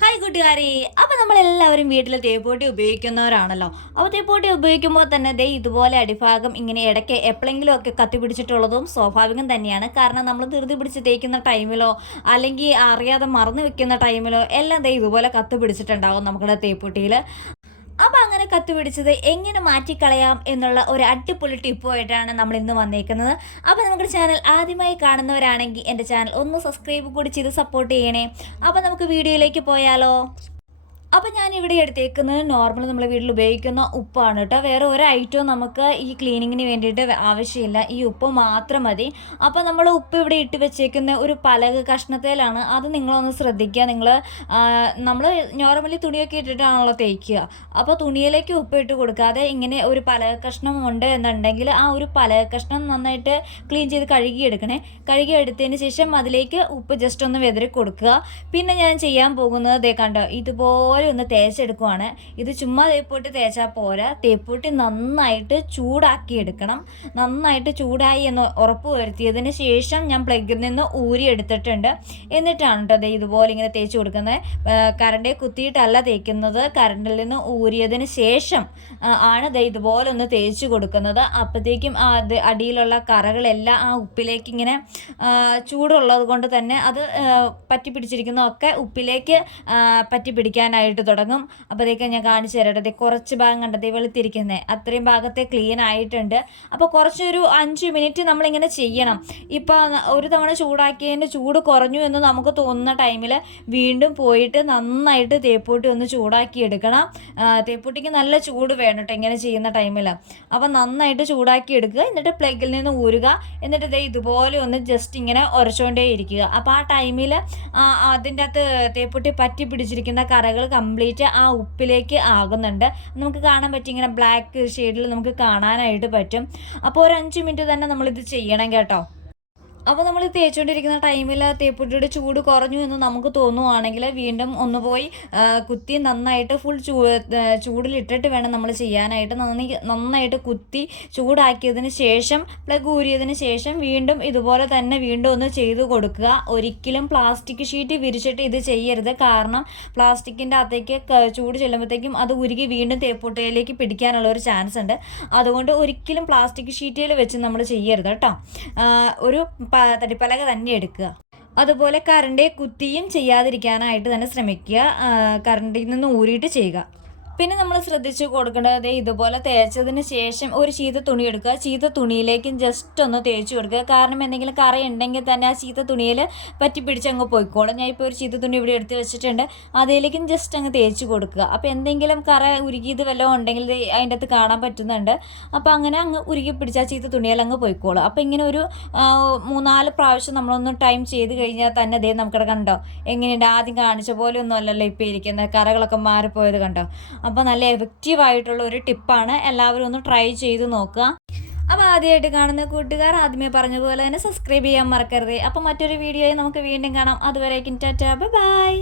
Hi കൂട്ടുകാരി. അപ്പോൾ നമ്മളെല്ലാവരും വീട്ടിൽ തേപ്പൂട്ടി ഉപയോഗിക്കുന്നവരാണല്ലോ. അപ്പോൾ തേപ്പൂട്ടി ഉപയോഗിക്കുമ്പോൾ തന്നെ ദേ ഇതുപോലെ അടിഭാഗം ഇങ്ങനെ ഇടയ്ക്ക് എപ്പോഴെങ്കിലും ഒക്കെ കത്തിപിടിച്ചിട്ടുള്ളതും സ്വാഭാവികം തന്നെയാണ്. കാരണം നമ്മൾ ധൃതി പിടിച്ച് തേക്കുന്ന ടൈമിലോ അല്ലെങ്കിൽ അറിയാതെ മറന്നു വെക്കുന്ന ടൈമിലോ എല്ലാം ദേ ഇതുപോലെ കത്തി പിടിച്ചിട്ടുണ്ടാവും നമ്മുടെ തേപ്പൂട്ടിയിൽ അപ്പോൾ അങ്ങനെ കത്തുപിടിച്ചത് എങ്ങനെ മാറ്റിക്കളയാം എന്നുള്ള ഒരു അടിപൊളി ടിപ്പുമായിട്ടാണ് നമ്മൾ ഇന്ന് വന്നേക്കുന്നത്. അപ്പോൾ നമ്മുടെ ചാനൽ ആദ്യമായി കാണുന്നവരാണെങ്കിൽ എന്റെ ചാനൽ ഒന്ന് സബ്സ്ക്രൈബ് കൂടി ചെയ്ത് സപ്പോർട്ട് ചെയ്യണേ. അപ്പോൾ നമുക്ക് വീഡിയോയിലേക്ക് പോയാലോ? അപ്പോൾ ഞാൻ ഇവിടെ എടുത്തേക്കുന്നത് നോർമൽ നമ്മൾ വീട്ടിൽ ഉപയോഗിക്കുന്ന ഉപ്പാണ് കേട്ടോ. വേറെ ഒരു ഐറ്റവും നമുക്ക് ഈ ക്ലീനിങ്ങിന് വേണ്ടിയിട്ട് ആവശ്യമില്ല. ഈ ഉപ്പ് മാത്രം മതി. അപ്പം നമ്മൾ ഉപ്പ് ഇവിടെ ഇട്ട് വെച്ചേക്കുന്ന ഒരു പലക കഷ്ണത്തേലാണ്. അത് നിങ്ങളൊന്ന് ശ്രദ്ധിക്കുക. നിങ്ങൾ നമ്മൾ നോർമലി തുണിയൊക്കെ ഇട്ടിട്ടാണല്ലോ തേക്കുക. അപ്പോൾ തുണിയിലേക്ക് ഉപ്പ് ഇട്ട് കൊടുക്കാതെ ഇങ്ങനെ ഒരു പലക കഷ്ണം ഉണ്ട് എന്നുണ്ടെങ്കിൽ ആ ഒരു പലക കഷ്ണം നന്നായിട്ട് ക്ലീൻ ചെയ്ത് കഴുകിയെടുക്കണേ കഴുകി എടുത്തതിന് ശേഷം അതിലേക്ക് ഉപ്പ് ജസ്റ്റ് ഒന്ന് വെതറി കൊടുക്കുക. പിന്നെ ഞാൻ ചെയ്യാൻ പോകുന്നത് ദേ കണ്ടോ ഇതുപോലെ ഇതുപോലെ ഒന്ന് തേച്ചെടുക്കുവാണ്. ഇത് ചുമ്മാ തേപ്പൂട്ടി തേച്ചാൽ പോരാ. തേപ്പൂട്ടി നന്നായിട്ട് ചൂടാക്കി എടുക്കണം. നന്നായിട്ട് ചൂടായി എന്ന് ഉറപ്പ് വരുത്തിയതിന് ശേഷം ഞാൻ പ്ലഗിൽ നിന്ന് ഊരി എടുത്തിട്ടുണ്ട്. എന്നിട്ടാണ് കേട്ടോ ഇതുപോലെ ഇങ്ങനെ തേച്ച് കൊടുക്കുന്നത്. കറണ്ടിൽ കുത്തിയിട്ടല്ല തേക്കുന്നത്. കറണ്ടിൽ നിന്ന് ഊരിയതിന് ശേഷം ആണ് ദേ ഇതുപോലെ ഒന്ന് തേച്ച് കൊടുക്കുന്നത്. അപ്പോഴത്തേക്കും അത് അടിയിലുള്ള കറകളെല്ലാം ആ ഉപ്പിലേക്ക് ഇങ്ങനെ ചൂടുള്ളത് കൊണ്ട് തന്നെ അത് പറ്റി പിടിച്ചിരിക്കുന്നതൊക്കെ ഉപ്പിലേക്ക് പറ്റി പിടിക്കാനായിട്ട് ആയിട്ട് തുടങ്ങും. അപ്പോഴത്തേക്ക് ഞാൻ കാണിച്ചു തരട്ടെ. കുറച്ച് ഭാഗം കണ്ടതേ വെളുത്തിരിക്കുന്നത് അത്രയും ഭാഗത്തെ ക്ലീൻ ആയിട്ടുണ്ട്. അപ്പോൾ കുറച്ചൊരു അഞ്ച് മിനിറ്റ് നമ്മളിങ്ങനെ ചെയ്യണം. ഇപ്പോൾ ഒരു തവണ ചൂടാക്കിയതിന്റെ ചൂട് കുറഞ്ഞു എന്ന് നമുക്ക് തോന്നുന്ന ടൈമിൽ വീണ്ടും പോയിട്ട് നന്നായിട്ട് തേപ്പൂട്ടി ഒന്ന് ചൂടാക്കി എടുക്കണം. തേപ്പൂട്ടിക്ക് നല്ല ചൂട് വേണം കേട്ടോ ഇങ്ങനെ ചെയ്യുന്ന ടൈമിൽ അപ്പോൾ നന്നായിട്ട് ചൂടാക്കി എടുക്കുക. എന്നിട്ട് പ്ലഗിൽ നിന്ന് ഊരുക. എന്നിട്ട് ഇതേ ഇതുപോലെ ഒന്ന് ജസ്റ്റ് ഇങ്ങനെ ഉരച്ചുകൊണ്ടേ ഇരിക്കുക. അപ്പോൾ ആ ടൈമിൽ അതിന്റെ അകത്ത് തേപ്പൂട്ടി പറ്റി പിടിച്ചിരിക്കുന്ന കറകൾ കംപ്ലീറ്റ് ആ ഉപ്പിലേക്ക് ആകുന്നുണ്ട്. നമുക്ക് കാണാൻ പറ്റും ഇങ്ങനെ ബ്ലാക്ക് ഷെയ്ഡിൽ നമുക്ക് കാണാനായിട്ട് പറ്റും. അപ്പോൾ ഒരു അഞ്ച് മിനിറ്റ് തന്നെ നമ്മളിത് ചെയ്യണം കേട്ടോ. അപ്പോൾ നമ്മൾ തേച്ചുകൊണ്ടിരിക്കുന്ന ടൈമിൽ തേപ്പുട്ടിയുടെ ചൂട് കുറഞ്ഞു എന്ന് നമുക്ക് തോന്നുവാണെങ്കിൽ വീണ്ടും ഒന്ന് പോയി കുത്തി നന്നായിട്ട് ഫുൾ ചൂ ചൂടിലിട്ടിട്ട് വേണം നമ്മൾ ചെയ്യാനായിട്ട്. നന്ദി നന്നായിട്ട് കുത്തി ചൂടാക്കിയതിന് ശേഷം പ്ലഗ് ഊരിയതിന് ശേഷം വീണ്ടും ഇതുപോലെ തന്നെ വീണ്ടും ഒന്ന് ചെയ്തു കൊടുക്കുക. ഒരിക്കലും പ്ലാസ്റ്റിക് ഷീറ്റ് വിരിച്ചിട്ട് ഇത് ചെയ്യരുത്. കാരണം പ്ലാസ്റ്റിക്കിന്റെ അകത്തേക്ക് ചൂട് ചെല്ലുമ്പോഴത്തേക്കും അത് ഉരുകി വീണ്ടും തേപ്പുട്ടയിലേക്ക് പിടിക്കാനുള്ള ഒരു ചാൻസ് ഉണ്ട്. അതുകൊണ്ട് ഒരിക്കലും പ്ലാസ്റ്റിക് ഷീറ്റിൽ വെച്ച് നമ്മൾ ചെയ്യരുത് കേട്ടോ. ഒരു തടിപ്പലക തന്നെ എടുക്കുക. അതുപോലെ കറണ്ട് കുത്തിയും ചെയ്യാതിരിക്കാനായിട്ട് തന്നെ ശ്രമിക്കുക. കറണ്ടിൽ നിന്ന് ഊരിയിട്ട് ചെയ്യുക. പിന്നെ നമ്മൾ ശ്രദ്ധിച്ച് കൊടുക്കേണ്ടത് ഇതുപോലെ തേച്ചതിന് ശേഷം ഒരു ചീത്ത തുണി എടുക്കുക. ചീത്ത തുണിയിലേക്കും ജസ്റ്റ് ഒന്ന് തേച്ചു കൊടുക്കുക. കാരണം എന്തെങ്കിലും കറ ഉണ്ടെങ്കിൽ തന്നെ ആ ചീത്ത തുണിയിൽ പറ്റി പിടിച്ച് അങ്ങ് പോയിക്കോളും. ഞാൻ ഇപ്പോൾ ഒരു ചീത്ത തുണി ഇവിടെ എടുത്ത് വെച്ചിട്ടുണ്ട്. അതിലേക്കും ജസ്റ്റ് അങ്ങ് തേച്ച് കൊടുക്കുക. അപ്പോൾ എന്തെങ്കിലും കറ ഉരുകിയത് വല്ലതും ഉണ്ടെങ്കിൽ അതിന്റെ അകത്ത് കാണാൻ പറ്റുന്നുണ്ട്. അപ്പോൾ അങ്ങനെ അങ്ങ് ഉരുകി പിടിച്ചാൽ ചീത്ത തുണിയിൽ അങ്ങ് പോയിക്കോളും. അപ്പോൾ ഇങ്ങനെ ഒരു മൂന്നാൽ പ്രാവശ്യം നമ്മളൊന്ന് ടൈം ചെയ്ത് കഴിഞ്ഞാൽ തന്നെ അതേ നമുക്കിടെ കണ്ടോ? എങ്ങനെയുണ്ട്? ആദ്യം കാണിച്ച പോലെ ഒന്നും അല്ലല്ലോ ഇപ്പോൾ ഇരിക്കുന്നത്. കറകളൊക്കെ മാറിപ്പോയത് കണ്ടോ? അപ്പോൾ നല്ല എഫക്റ്റീവ് ആയിട്ടുള്ള ഒരു ടിപ്പാണ് എല്ലാവരും ഒന്ന് ട്രൈ ചെയ്ത് നോക്കുക. അപ്പോൾ ആദ്യമായിട്ട് കാണുന്ന കൂട്ടുകാർ ആദ്യമേ പറഞ്ഞ പോലെ തന്നെ സബ്സ്ക്രൈബ് ചെയ്യാൻ മറക്കരുത്. അപ്പോൾ മറ്റൊരു വീഡിയോയിൽ നമുക്ക് വീണ്ടും കാണാം. അതുവരേക്കും ടാറ്റാ. ബൈ